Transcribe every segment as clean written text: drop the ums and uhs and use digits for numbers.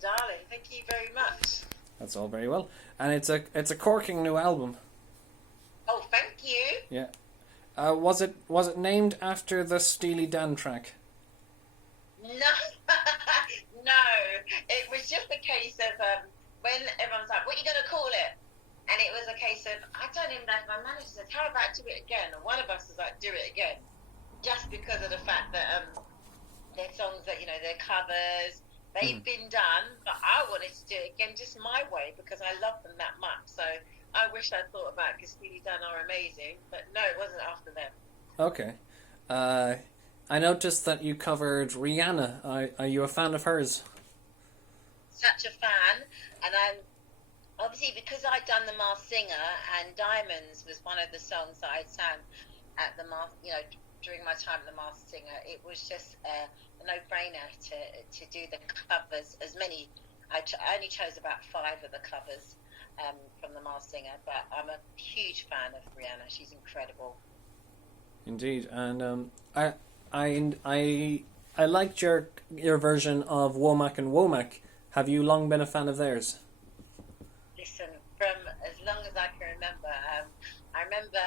darling. Thank you very much. That's all very well. And it's a corking new album. Oh, thank you. Yeah. Was it named after the Steely Dan track? No, no. It was just a case of when everyone's like, "What are you going to call it?" And it was a case of, I don't even know if my manager said, "How about do it again?" And one of us was like, "Do it again," just because of the fact that they're songs that they're covers. They've been done, but I wanted to do it again just my way because I love them that much. So I wish I thought about it because Steely Dan are amazing, but no, it wasn't after them. Okay. I noticed that you covered Rihanna. Are you a fan of hers? Such a fan, and I'm obviously because I'd done The Masked Singer, and Diamonds was one of the songs that I sang at the during my time at the Masked Singer. It was just a no-brainer to do the covers. As many, I only chose about 5 of the covers from the Masked Singer, but I'm a huge fan of Rihanna. She's incredible. Indeed, and I liked your version of Womack and Womack. Have you long been a fan of theirs? Listen, from as long as I can remember, I remember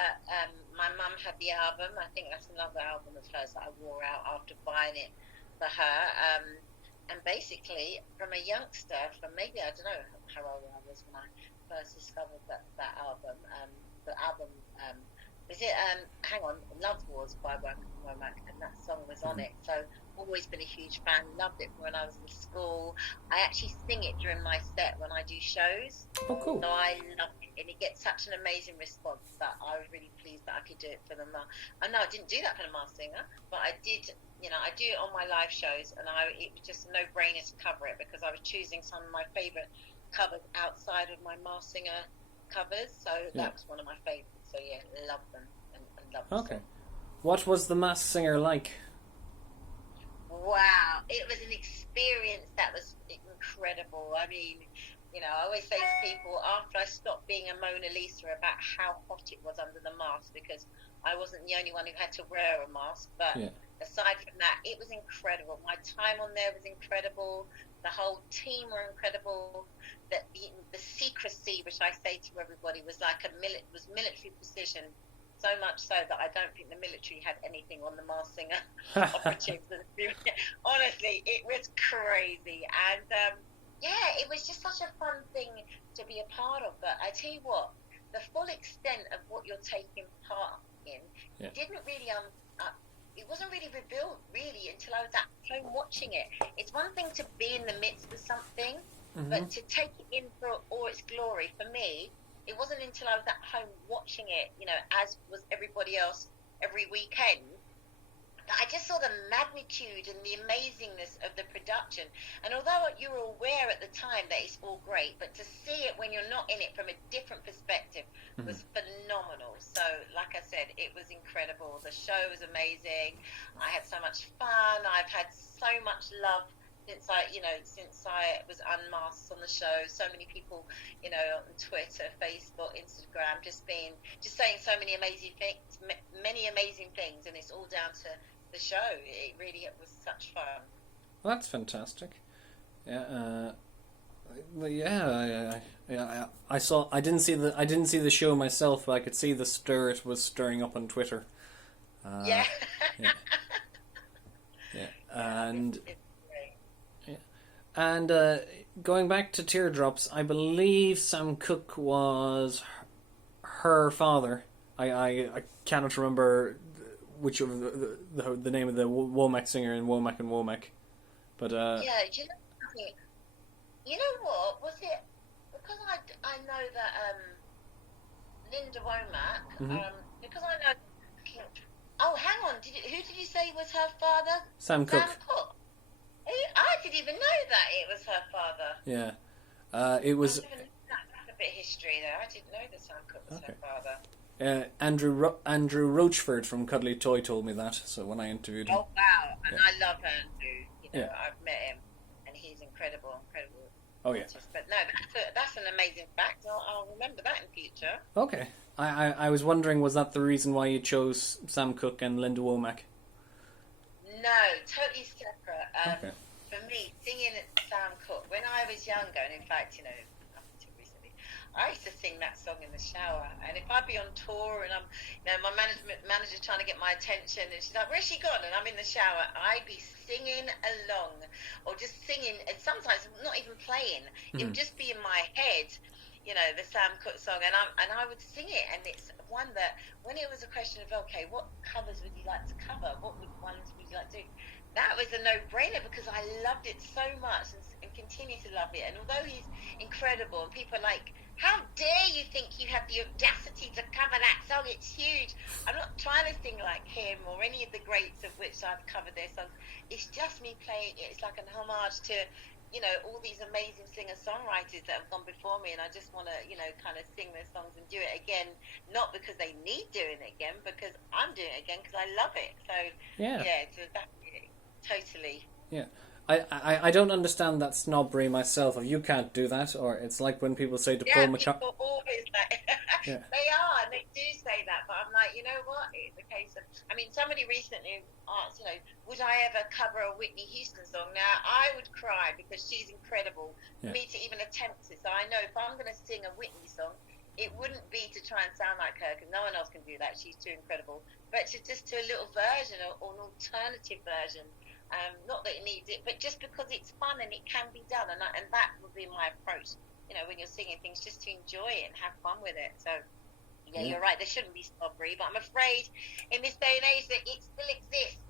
my mum had the album. I think that's another album of hers that I wore out after buying it for her. And basically, from a youngster, from maybe, I don't know how old I was when I first discovered that album. The album, was it, hang on, Love Wars by Womack, and that song was on it. So, always been a huge fan, loved it when I was in school. I actually sing it during my set when I do shows. Oh, cool. So I love it, and it gets such an amazing response that I was really pleased that I could do it for them. I know I didn't do that for the Masked Singer, but I did, I do it on my live shows, and it was just a no-brainer to cover it because I was choosing some of my favourite covers outside of my Masked Singer covers, so that was one of my favourites. So yeah, love them and love them. Okay. What was the Masked Singer like? Wow, it was an experience that was incredible. I mean, I always say to people after I stopped being a Mona Lisa about how hot it was under the mask, because I wasn't the only one who had to wear a mask, but aside from that, it was incredible. My time on there was incredible. The whole team were incredible. The secrecy, which I say to everybody, was like military precision. So much so that I don't think the military had anything on the Masked Singer operatives. Honestly, it was crazy. And it was just such a fun thing to be a part of. But I tell you what, the full extent of what you're taking part in, didn't really it wasn't really revealed really until I was at home watching it. It's one thing to be in the midst of something, but to take it in for all its glory, for me, it wasn't until I was at home watching it, as was everybody else every weekend, that I just saw the magnitude and the amazingness of the production. And although you were aware at the time that it's all great, but to see it when you're not in it from a different perspective was phenomenal. So, like I said, it was incredible. The show was amazing. I had so much fun. I've had so much love since I was unmasked on the show. So many people, on Twitter, Facebook, Instagram, just saying so many amazing things, and it's all down to the show. It really was such fun. Well, that's fantastic. Yeah. I saw. I didn't see the show myself, but I could see the stir it was stirring up on Twitter. Yeah. And going back to Teardrops, I believe Sam Cooke was her father. I cannot remember which of the name of the Womack singer in Womack and Womack, but do you know what was it? Because I know that Linda Womack, because I know. Oh, hang on! Who did you say was her father? Sam Cooke. Sam Cooke. I didn't even know that it was her father. Yeah, it was. That's a bit of history there. I didn't know that Sam Cooke was her father. Andrew Rochford from Cuddly Toy told me that. So when I interviewed him. Oh wow! And I love Andrew. I've met him, and he's incredible. Oh yeah. But no, that's an amazing fact. I'll remember that in future. Okay. I was wondering, was that the reason why you chose Sam Cooke and Linda Womack? No, totally separate. For me, singing Sam Cooke, when I I was younger, and in fact, up until recently, I used to sing that song in the shower. And if I'd be on tour and I'm, my manager's trying to get my attention, and she's like, "Where's she gone?" And I'm in the shower, I'd be singing along, or just singing, and sometimes not even playing. It would just be in my head, the Sam Cooke song, and I would sing it. And it's one that, when it was a question of, okay, what covers would you like to cover? What ones would you like to do? That was a no-brainer, because I loved it so much, and continue to love it. And although he's incredible, and people are like, "How dare you think you have the audacity to cover that song? It's huge." I'm not trying to sing like him or any of the greats of which I've covered their songs. It's just me playing it. It's like an homage to, all these amazing singer-songwriters that have gone before me, and I just want to, kind of sing their songs and do it again, not because they need doing it again, because I'm doing it again because I love it. So so that totally. Yeah. I don't understand that snobbery myself. If you can't do that, or it's like when people say to Paul McCartney. People always like, they are, and they do say that, but I'm like, you know what? It's a case of, somebody recently asked, would I ever cover a Whitney Houston song? Now, I would cry, because she's incredible. For me to even attempt it, so I know if I'm going to sing a Whitney song, it wouldn't be to try and sound like her, because no one else can do that. She's too incredible. But just to a little version, or an alternative version. Not that it needs it, but just because it's fun and it can be done, and that would be my approach. When you're singing things, just to enjoy it and have fun with it. So, you're right. There shouldn't be snobbery, but I'm afraid in this day and age that it still exists.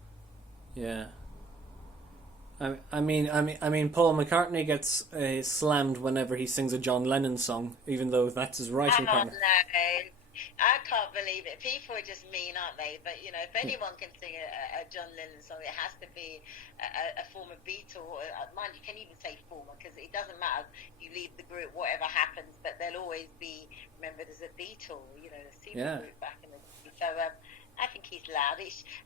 Yeah. I mean, Paul McCartney gets slammed whenever he sings a John Lennon song, even though that's his writing partner. No. I can't believe it. People are just mean, aren't they? But, if anyone can sing a John Lennon song, it has to be a former Beatle. Mind you, can even say former, because it doesn't matter. You leave the group, whatever happens, but they'll always be remembered as a Beatle, the super group back in the day. So I think he's loud.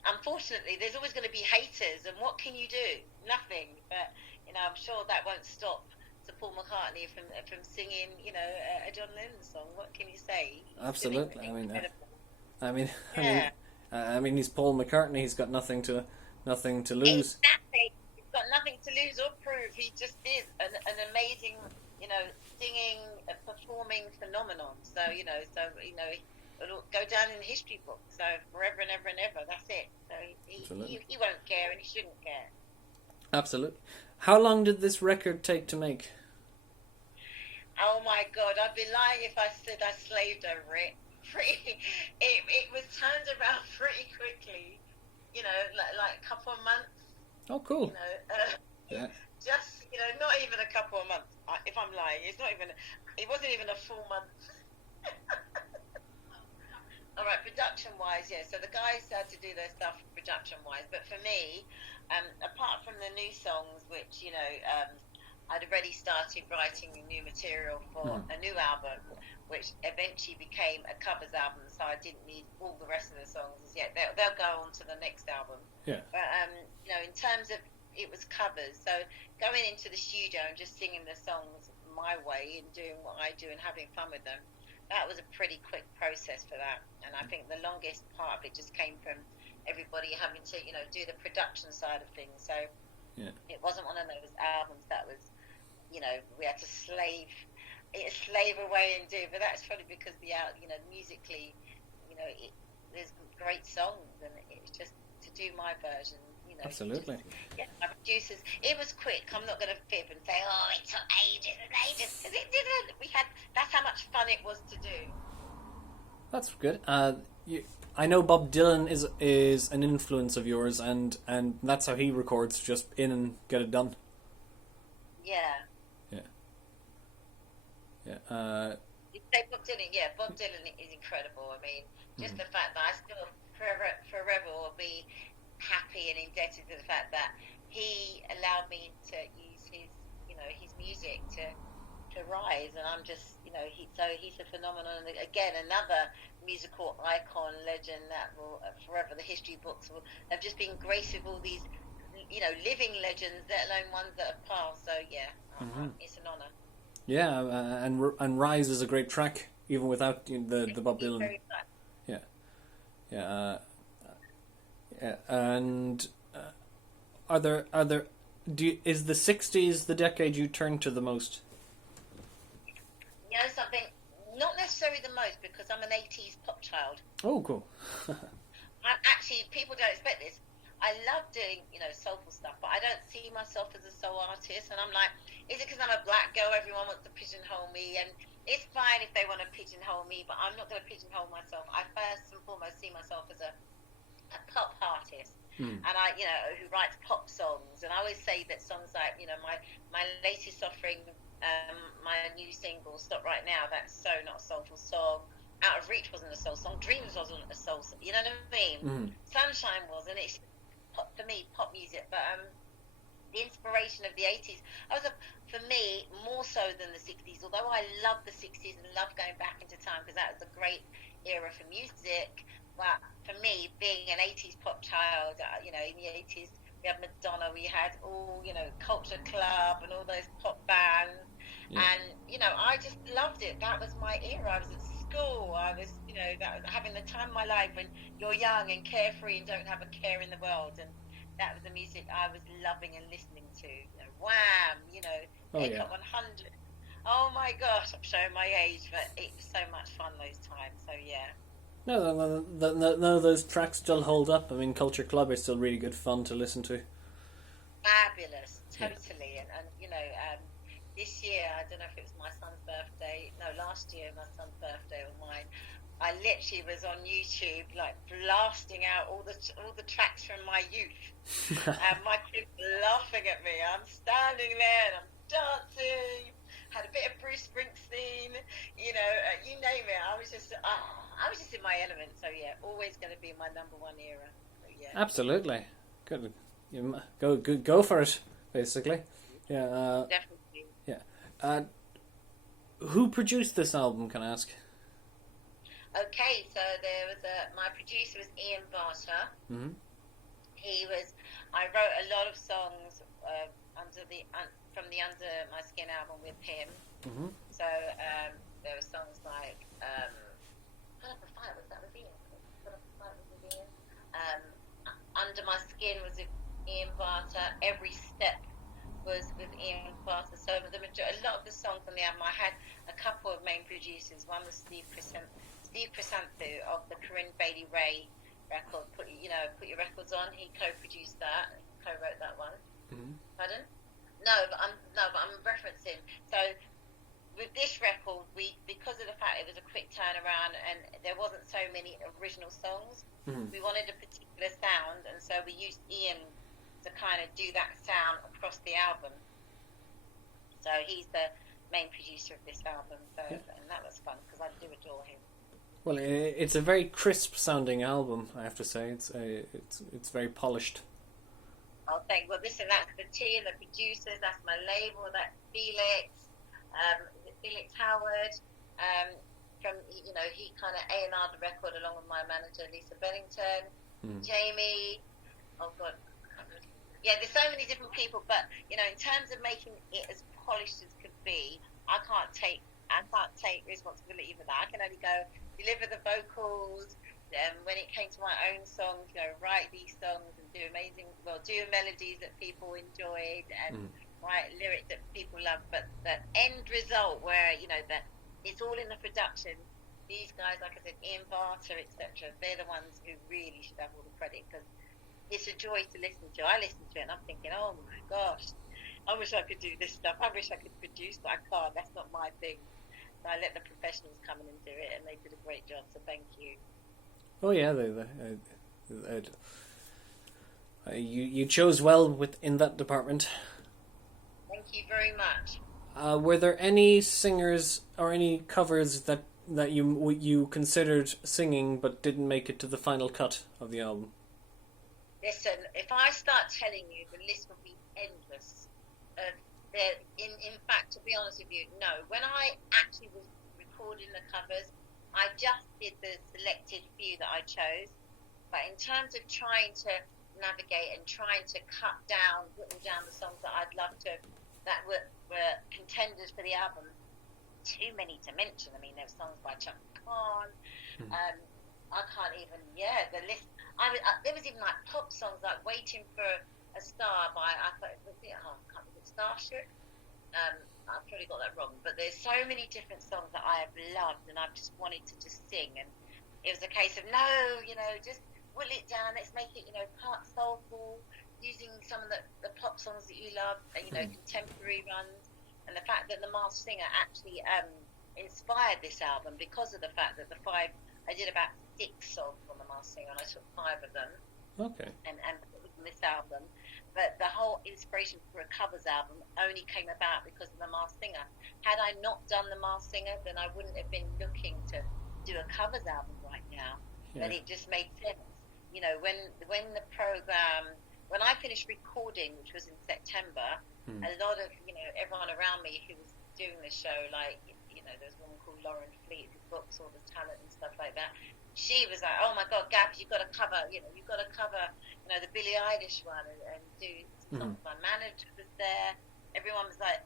Unfortunately, there's always going to be haters, and what can you do? Nothing. But, I'm sure that won't stop Paul McCartney from singing, a John Lennon song. What can you say? Absolutely. He's Paul McCartney. He's got nothing to lose. Exactly. He's got nothing to lose or prove. He just is an amazing, singing, performing phenomenon. So it'll go down in the history book. So forever and ever and ever. That's it. So he won't care, and he shouldn't care. Absolutely. How long did this record take to make? Oh my God, I'd be lying if I said I slaved over it. It was turned around pretty quickly, like a couple of months. Oh, cool. Just, not even a couple of months. If I'm lying, it wasn't even a full month. All right, production-wise, so the guys had to do their stuff production-wise, but for me, apart from the new songs, which, I'd already started writing new material for a new album, which eventually became a covers album, so I didn't need all the rest of the songs as yet. They'll go on to the next album. Yeah. But, in terms of, it was covers, so going into the studio and just singing the songs my way and doing what I do and having fun with them, that was a pretty quick process for that. And I think the longest part of it just came from everybody having to, do the production side of things. So it wasn't one of those albums that was, we had to slave away and do. But that's probably because musically, there's great songs, and it's just to do my version. Absolutely. My producers. It was quick. I'm not going to fib and say, "Oh, it took ages and ages," because it didn't. That's how much fun it was to do. That's good. I know Bob Dylan is an influence of yours, and that's how he records, just in and get it done. Yeah. You say Bob Dylan? Yeah, Bob Dylan is incredible. Just the fact that I still forever will be happy and indebted to the fact that he allowed me to use his music to rise, and I'm just, he's a phenomenon. And again, another musical icon, legend that will forever, the history books will have just been graced with all these, living legends, let alone ones that have passed. So it's an honour. Yeah, and Rise is a great track, even without the Bob Dylan. Yeah. And Is the 60s the decade you turn to the most? You know something? Not necessarily the most, because I'm an 80s pop child. Oh, cool. I'm actually, people don't expect this. I love doing, soulful stuff, but I don't see myself as a soul artist. And I'm like, is it because I'm a black girl? Everyone wants to pigeonhole me, and it's fine if they want to pigeonhole me, but I'm not going to pigeonhole myself. I first and foremost see myself as a pop artist, and who writes pop songs. And I always say that songs like, my latest offering, my new single, Stop Right Now, that's so not a soulful song. Out of Reach wasn't a soul song. Dreams wasn't a soul song. You know what I mean? Sunshine was, and it's pop, for me, pop music. But the inspiration of the 80s, for me, more so than the 60s. Although I love the 60s and love going back into time, because that was a great era for music. But for me, being an 80s pop child, in the 80s, we had Madonna, we had all, Culture Club and all those pop bands. Yeah. And, I just loved it. That was my era. I was at school. I was, that was having the time of my life when you're young and carefree and don't have a care in the world. And that was the music I was loving and listening to. Wham, Up 100. Oh my gosh, I'm showing my age, but it was so much fun those times. So yeah. No, those tracks still hold up. I mean, Culture Club is still really good fun to listen to. Fabulous, totally. Yeah. And this year, I don't know if it was my son's birthday. No, last year, my son's birthday or mine. I literally was on YouTube, like blasting out all the tracks from my youth, and my kids laughing at me. I'm standing there and I'm dancing. Had a bit of Bruce Springsteen, you name it. I was just in my element. So yeah, always going to be my number one era. So, yeah. Absolutely, good. You go for it, basically. Yeah. Definitely. Yeah. Who produced this album? Can I ask? Okay, so there was my producer was Ian Barter. Mm-hmm. I wrote a lot of songs from the Under My Skin album with him. Mm-hmm. So there were songs like Put Up a Fight, was that with Ian? Put Up a Fight was with Ian. Under My Skin was with Ian Barter. Every Step was with Ian Barter. So a lot of the songs on the album, I had a couple of main producers. One was Steve Crescenthu of the Corinne Bailey Ray record, Put Your Records On. He co-produced that, co-wrote that one. Mm-hmm. Pardon? No, but I'm referencing. So with this record, because of the fact it was a quick turnaround and there wasn't so many original songs, we wanted a particular sound, and so we used Ian to kind of do that sound across the album. So he's the main producer of this album, and that was fun because I do adore him. Well, it's a very crisp sounding album, I have to say. It's very polished. Oh, thank. Well, listen, that's the team, the producers. That's my label. That's Felix. Felix Howard. From he kind of A&R'd the record along with my manager Lisa Bennington, Jamie. Oh God. Yeah, there's so many different people, but in terms of making it as polished as could be, I can't take responsibility for that. I can only go deliver the vocals. When it came to my own songs, write these songs and do melodies that people enjoyed and write lyrics that people love. But the end result, where that it's all in the production. These guys, like I said, Ian Barter, etc., they're the ones who really should have all the credit, because it's a joy to listen to. I listen to it and I'm thinking, oh my gosh, I wish I could do this stuff. I wish I could produce, but I can't. That's not my thing. So I let the professionals come in and do it, and they did a great job. So thank you. Oh yeah, you chose well in that department. Thank you very much. Were there any singers or any covers that you considered singing but didn't make it to the final cut of the album? Listen, if I start telling you, the list will be endless. In fact, to be honest with you, no. When I actually was recording the covers, I just did the selected few that I chose. But in terms of trying to navigate and trying to whittle down the songs that I'd love to, that were contenders for the album, too many to mention. I mean, there were songs by Chuck Khan. I can't even, the list. There was even like pop songs like Waiting for A Star by, I thought it was, I can't remember, Starship. I've probably got that wrong, but there's so many different songs that I have loved, and I've just wanted to just sing. And it was a case of, no, just whittle it down. Let's make it, part soulful, using some of the pop songs that you love, and, contemporary runs. And the fact that The Masked Singer actually inspired this album because of the fact that I did about 6 songs on The Masked Singer, and I took 5 of them. Okay. And put them in this album. But the whole inspiration for a covers album only came about because of The Masked Singer. Had I not done The Masked Singer, then I wouldn't have been looking to do a covers album right now. Yeah. But it just made sense. When the program, when I finished recording, which was in September, a lot of, everyone around me who was doing the show, like, there's one called Lauren Fleet who books all the talent and stuff like that. She was like, "Oh my God, Gab, you've got to cover, the Billie Eilish one and do some songs." My manager was there. Everyone was like,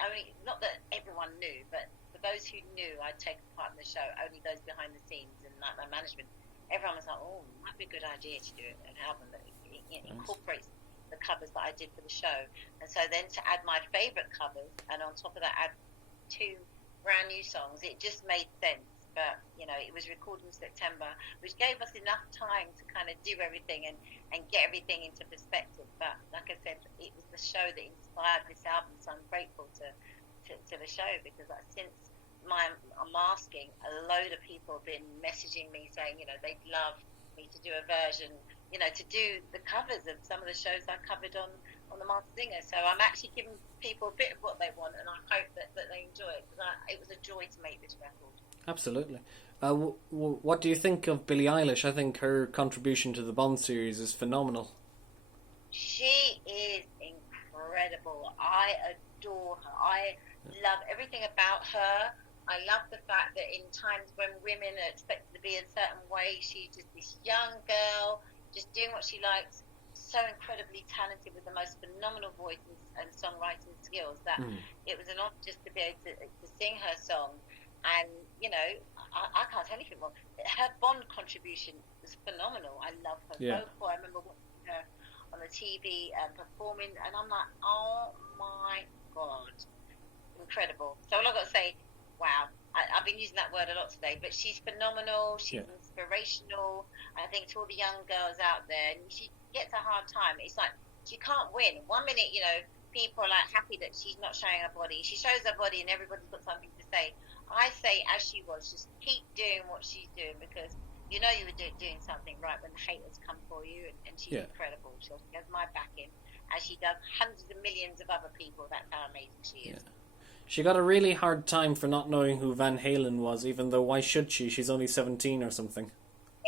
not that everyone knew, but for those who knew I'd taken part in the show, only those behind the scenes and like my management, everyone was like, "Oh, it might be a good idea to do an album that incorporates the covers that I did for the show." And so then to add my favourite covers, and on top of that add 2 brand new songs, it just made sense. But, it was recorded in September, which gave us enough time to kind of do everything and get everything into perspective. But like I said, it was the show that inspired this album, so I'm grateful to the show, because since I'm asking, a load of people have been messaging me saying, they'd love me to do a version, to do the covers of some of the shows I covered on The Masked Singer. So I'm actually giving people a bit of what they want, and I hope that they enjoy it, because it was a joy to make this record. Absolutely. What do you think of Billie Eilish? I think her contribution to the Bond series is phenomenal. She is incredible. I adore her. I love everything about her. I love the fact that in times when women are expected to be a certain way, she's just this young girl, just doing what she likes, so incredibly talented with the most phenomenal voice and songwriting skills that it was an honor just to be able to sing her song. And, I can't tell anything more. Her Bond contribution was phenomenal. I love her vocal. I remember watching her on the TV performing, and I'm like, oh my God, incredible. So all I've got to say, wow. I've been using that word a lot today, but she's phenomenal. She's inspirational. I think to all the young girls out there, and she gets a hard time. It's like she can't win. 1 minute, people are like happy that she's not showing her body. She shows her body, and everybody's got something to say. I say, as she was, just keep doing what she's doing, because you were doing something right when the haters come for you, and she's incredible. She has my backing, as she does hundreds of millions of other people. That's how amazing she is. She got a really hard time for not knowing who Van Halen was, even though why should she? She's only 17 or something.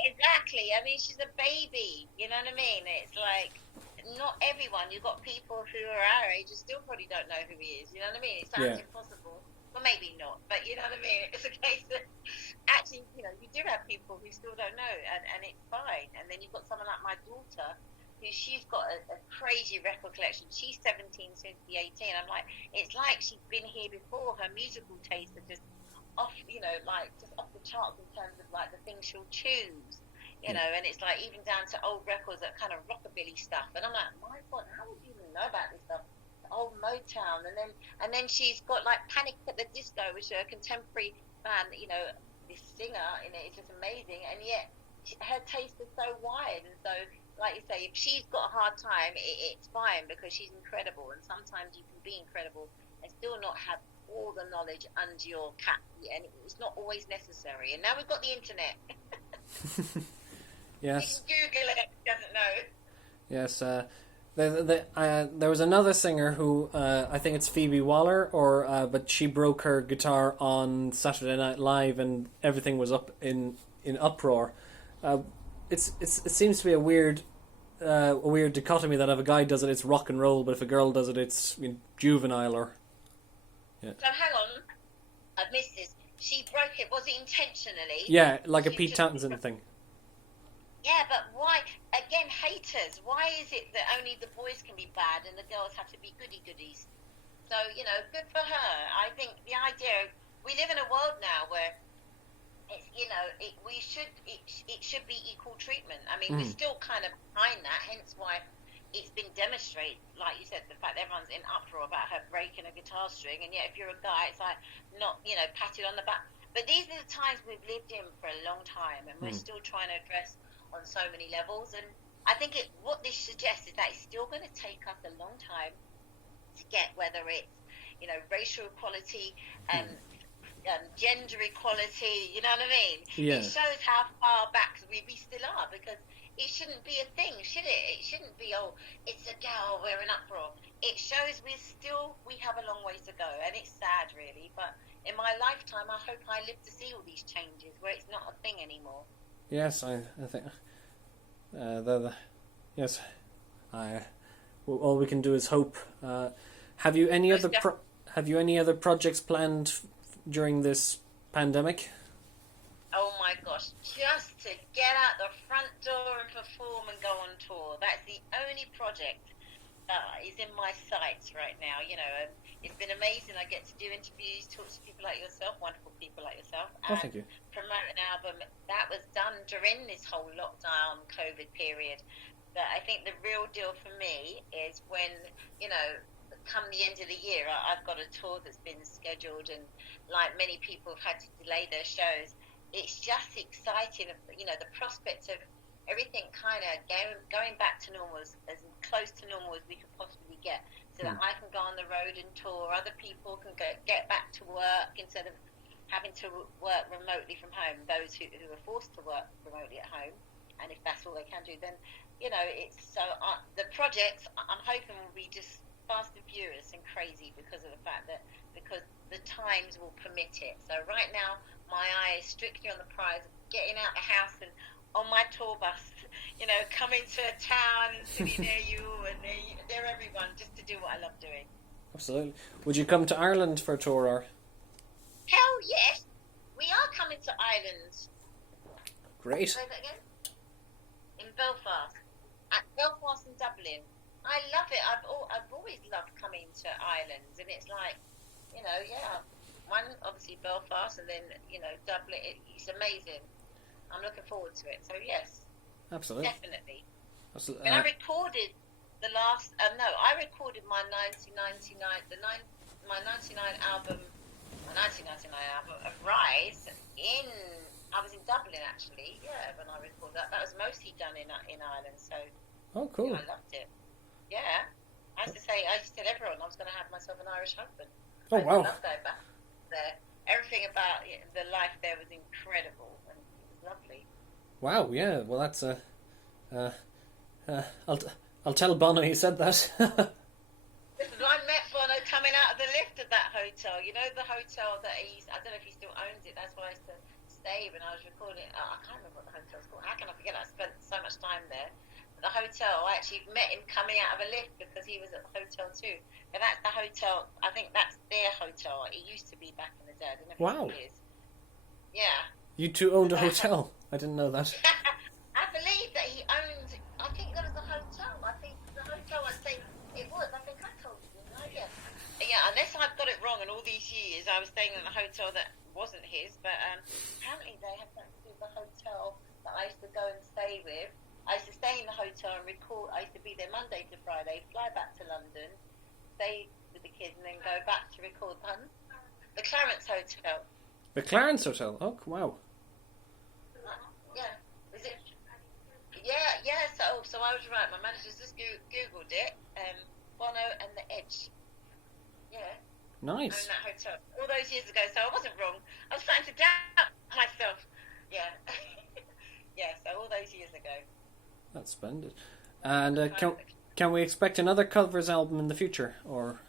Exactly. I mean, she's a baby. You know what I mean? It's like, not everyone. You've got people who are our age who still probably don't know who he is. You know what I mean? It sounds impossible. Well, maybe not, but you know what I mean? It's a case that actually, you do have people who still don't know, and it's fine. And then you've got someone like my daughter, who she's got a crazy record collection. She's 17, soon to be 18. I'm like, it's like she's been here before. Her musical tastes are just off, just off the charts in terms of like the things she'll choose, and it's like even down to old records, that kind of rockabilly stuff. And I'm like, my God, how would you even know about this stuff? Old Motown, and then she's got like Panic at the Disco, which is a contemporary band. This singer, it's just amazing, and yet her taste is so wide. And so, like you say, if she's got a hard time, it's fine, because she's incredible. And sometimes you can be incredible and still not have all the knowledge under your cap, and it's not always necessary. And now we've got the internet. Yes. You can Google it. Doesn't know. Yes. There was another singer who I think it's Phoebe Waller, but she broke her guitar on Saturday Night Live, and everything was up in uproar. It seems to be a weird dichotomy that if a guy does it, it's rock and roll, but if a girl does it, it's juvenile or. Yeah. So hang on, I've missed this. She broke it. Was it intentionally? Yeah, like a Pete Townsend thing. Yeah, but why? Again, haters. Why is it that only the boys can be bad and the girls have to be goody-goodies? So, good for her. I think the idea, we live in a world now where it's, it should be equal treatment. I mean, we're still kind of behind that, hence why it's been demonstrated, like you said, the fact that everyone's in uproar about her breaking a guitar string, and yet if you're a guy, it's like not, patted on the back. But these are the times we've lived in for a long time, and we're still trying to address on so many levels. And I think what this suggests is that it's still going to take us a long time to get, whether it's, racial equality, gender equality, you know what I mean? Yeah. It shows how far back we still are, because it shouldn't be a thing, should it? It shouldn't be, it's a girl, we're in uproar. It shows we have a long ways to go, and it's sad, really. But in my lifetime, I hope I live to see all these changes where it's not a thing anymore. Yes, I think yes. All we can do is hope. Have you any other projects planned during this pandemic? Oh my gosh, just to get out the front door and perform and go on tour. That's the only project that is in my sights right now. It's been amazing. I get to do interviews, talk to people like yourself, wonderful people like yourself, and thank you. promote an album. That was done during this whole lockdown COVID period. But I think the real deal for me is when, come the end of the year, I've got a tour that's been scheduled, and like many people have had to delay their shows. It's just exciting, the prospect of everything kind of going back to normal, as close to normal as we could possibly get, so that I can go on the road and tour, other people can get back to work instead of having to work remotely from home, those who are forced to work remotely at home, and if that's all they can do, then, it's so, the projects, I'm hoping, will be just fast and furious and crazy because the times will permit it. So right now, my eye is strictly on the prize of getting out the house and on my tour bus, coming to a town and city near you and near everyone, just to do what I love doing. Absolutely. Would you come to Ireland for a tour, or? Hell yes! We are coming to Ireland. Great. Say that again? In Belfast. At Belfast and Dublin. I love it. I've always loved coming to Ireland, and it's like, one, obviously Belfast, and then, Dublin. It's amazing. I'm looking forward to it. So, yes. Absolutely. Definitely. When I recorded I recorded my 1999 album, of Rise, I was in Dublin, actually, when I recorded that. That was mostly done in Ireland, so oh, cool. I loved it. Yeah. I used to tell everyone I was going to have myself an Irish husband. Oh, wow. I loved going back there. Everything about the life there was incredible, and it was lovely. Wow, yeah. Well, that's I'll tell Bono you said that. Listen, I met Bono coming out of the lift at that hotel. You know, the hotel that I don't know if he still owns it. That's where I used to stay when I was recording. I can't remember what the hotel's called. How can I forget? I spent so much time there. The hotel, I actually met him coming out of a lift because he was at the hotel too. And that's the hotel. I think that's their hotel. It used to be back in the day. I don't know if wow. it still is. Yeah. You two owned a hotel. I didn't know that. I believe that he owned. I think that was the hotel. I think the hotel I stayed. It was. I think I told you. Yeah. Yeah. Unless I've got it wrong, and all these years I was staying in a hotel that wasn't his. But apparently they had something to do with the hotel that I used to go and stay with. I used to stay in the hotel and record. I used to be there Monday to Friday, fly back to London, stay with the kids, and then go back to record. The Clarence Hotel. The Clarence Hotel. Oh, wow. Yeah. Is it? Yeah. So I was right. My manager just googled it. Bono and the Edge. Yeah. Nice. In that hotel all those years ago. So I wasn't wrong. I was starting to doubt myself. Yeah. Yeah. So all those years ago. That's splendid. And can we expect another covers album in the future, or?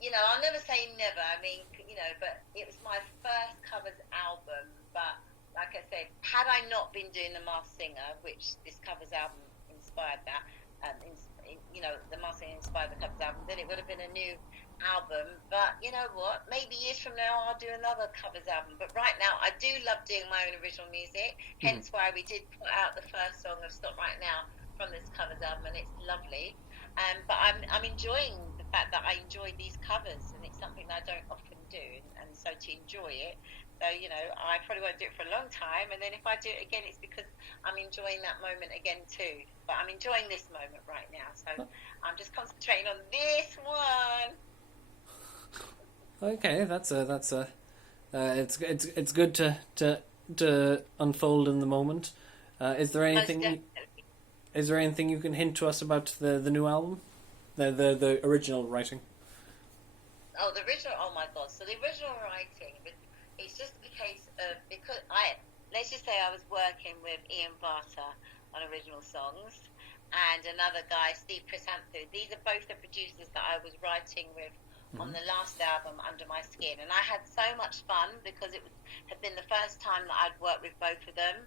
I'll never say never. I mean, but it was my first covers album. But like I said, had I not been doing The Masked Singer, which this covers album inspired that, The Masked Singer inspired the covers album, then it would have been a new album. But you know what? Maybe years from now I'll do another covers album. But right now I do love doing my own original music. Hence why we did put out the first song of Stop Right Now from this covers album, and it's lovely. But I'm enjoying the fact that I enjoyed these covers, and it's something that I don't often do, and so to enjoy it. So, I probably won't do it for a long time, and then if I do it again, it's because I'm enjoying that moment again too. But I'm enjoying this moment right now, so I'm just concentrating on this one. Okay, it's good to unfold in the moment. Is there anything you can hint to us about the new album, the original writing? Oh, the original! Oh my God! So the original writing, it's just a case of, because let's just say I was working with Ian Barter on original songs, and another guy, Steve Chrysanthou. These are both the producers that I was writing with on the last album, Under My Skin, and I had so much fun because had been the first time that I'd worked with both of them,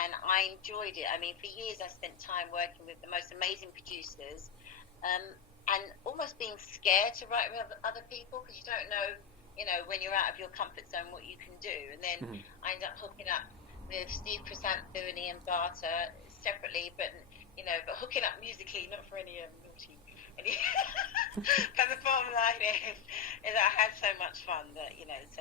and I enjoyed it. I mean, for years I spent time working with the most amazing producers, and almost being scared to write with other people because you don't know, when you're out of your comfort zone, what you can do. And then I ended up hooking up with Steve Chrysanthou and Ian Barter separately, but hooking up musically, not for any naughty. But the bottom line is I had so much fun that, so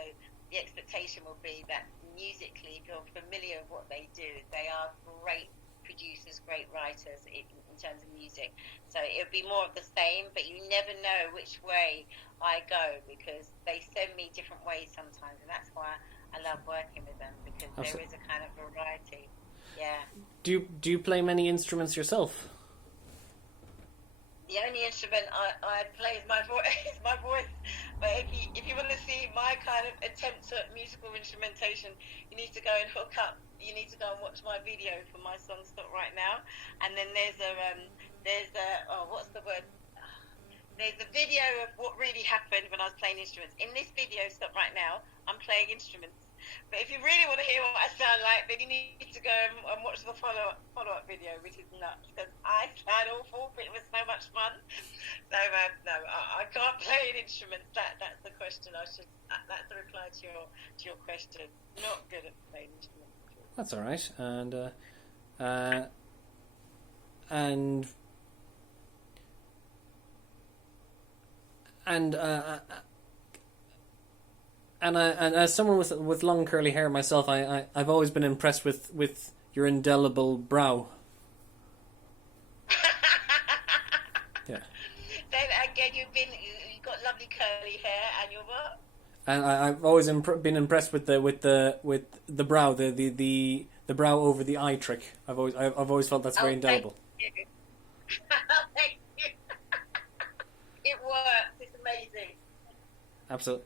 the expectation will be that musically, if you're familiar with what they do, they are great producers, great writers in terms of music. So it would be more of the same, but you never know which way I go because they send me different ways sometimes, and that's why I love working with them, because there is a kind of variety. Yeah. Do you play many instruments yourself? The only instrument I play is my voice. But if you want to see my kind of attempts at musical instrumentation, you need to go and hook up. You need to go and watch my video for my song Stop Right Now. And then there's a what's the word? There's a video of what really happened when I was playing instruments. In this video, Stop Right Now, I'm playing instruments. But if you really want to hear what I sound like, then you need to go and watch the follow-up video, which is nuts, because I sound awful, but it was so much fun. So, no, I can't play an instrument. That's the question. That's the reply to your question. Not good at playing instruments. That's all right. And as someone with long curly hair myself, I've always been impressed with your indelible brow. Yeah. Then again, you've got lovely curly hair, and you're what? And I've always been impressed with the brow, the brow over the eye trick. I've always felt that's very indelible. Thank you. Thank you. It works. It's amazing. Absolutely.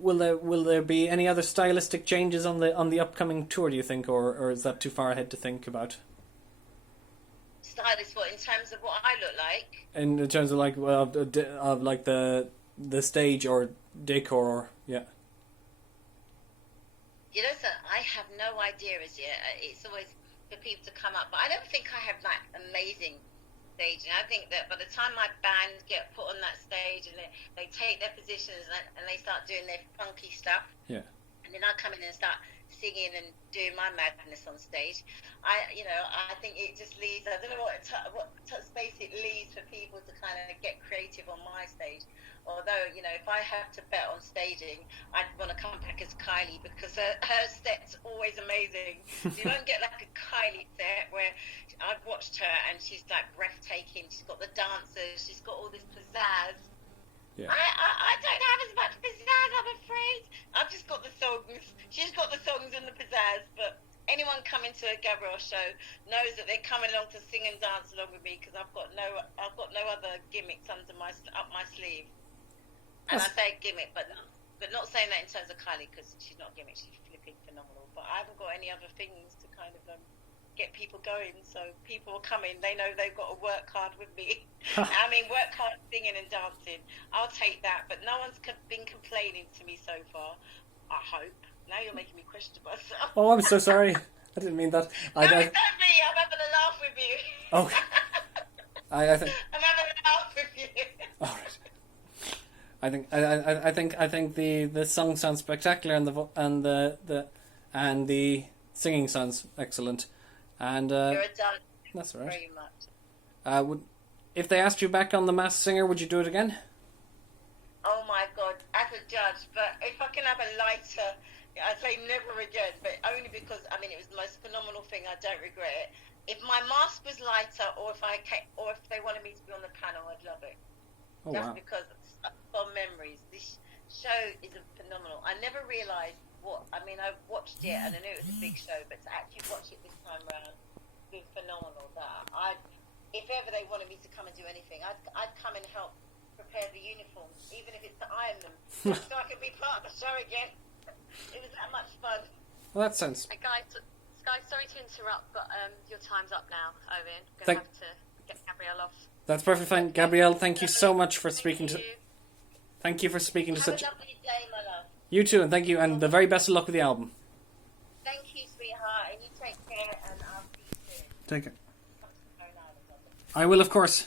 Will there be any other stylistic changes on the upcoming tour, do you think, or is that too far ahead to think about? Stylist, what, in terms of what I look like? In terms of like the stage or decor, yeah. So I have no idea as yet. It's always for people to come up, but I don't think I have amazing staging. I think that by the time my band get put on that stage and they take their positions and they start doing their funky stuff, yeah, and then I come in and start singing and doing my madness on stage, I think it just leaves, I don't know what space it leaves for people to kind of get creative on my stage. Although, if I have to bet on staging, I'd want to come back as Kylie, because her set's always amazing. You don't get like a Kylie set where I've watched her and she's like breathtaking. She's got the dancers, she's got all this pizzazz. Yeah. I don't have as much pizzazz, I'm afraid. I've just got the songs. She's got the songs and the pizzazz, but anyone coming to a Gabrielle show knows that they're coming along to sing and dance along with me, because I've got no other gimmicks up my sleeve. And I say gimmick, but not saying that in terms of Kylie, because she's not gimmick, she's flipping phenomenal. But I haven't got any other things to kind of get people going. So people are coming, they know they've got to work hard with me. I mean, work hard singing and dancing. I'll take that, but no one's been complaining to me so far. I hope. Now you're making me question myself. Oh, I'm so sorry. I didn't mean that. No, it's not me. I'm having a laugh with you. Okay. I'm having a laugh with you. All right. I think the song sounds spectacular, and the singing sounds excellent. And you're a done. That's all right. Very much. If they asked you back on The Masked Singer, would you do it again? Oh my God, as a judge, but if I can have a lighter, I'd say never again, but only because, I mean, it was the most phenomenal thing, I don't regret it. If my mask was lighter, or if they wanted me to be on the panel, I'd love it. Oh, Just wow. because of fond memories. This show is phenomenal. I never realised I watched it and I knew it was a big show, but to actually watch it this time round, it's been phenomenal. If ever they wanted me to come and do anything, I'd come and help prepare the uniforms, even if it's to iron them, so I could be part of the show again. It was that much fun. Well, that sounds... Guys, sorry to interrupt, but your time's up now, Owen. I'm going to have to get Gabrielle off. That's perfectly fine. Gabrielle, thank you so much for speaking to... Thank you for speaking to such... Have a lovely day, my love. You too, and thank you, and the very best of luck with the album. Thank you, sweetheart, and you take care, and I'll see you soon. Take care. I will, of course.